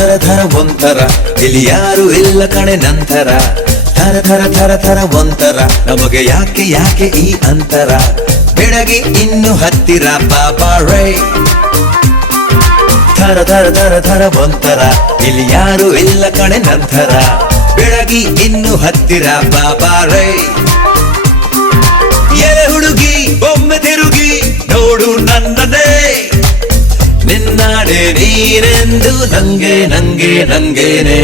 ಥರ ಥರ ಒಂಥರ ಇಲ್ಲಿ ಯಾರು ಇಲ್ಲ ಕಣೆ ನಂತರ ಥರ ಥರ ಥರ ಥರ ಒಂಥರ ನಮಗೆ ಯಾಕೆ ಯಾಕೆ ಈ ಅಂತರ ಬೆಳಗ್ಗೆ ಇನ್ನು ಹತ್ತಿರ ಬಾಬಾ ರೈ ಥರ ಥರ ಥರ ಥರ ಒಂಥರ ಇಲ್ಲಿ ಯಾರು ಇಲ್ಲ ಕಣೆ ನಂತರ ಬೆಳಗ್ಗೆ ಇನ್ನು ಹತ್ತಿರ ಬಾಬಾ ರೈ ಎಲೆ ಹುಡುಗಿ ಒಮ್ಮೆ ತಿರುಗಿ ನೋಡು ನನ್ನದೇ ನಿನ್ನಾಡೆ ನೀನೆಂದು ನಂಗೆ ನಂಗೆ ನಂಗೇನೆ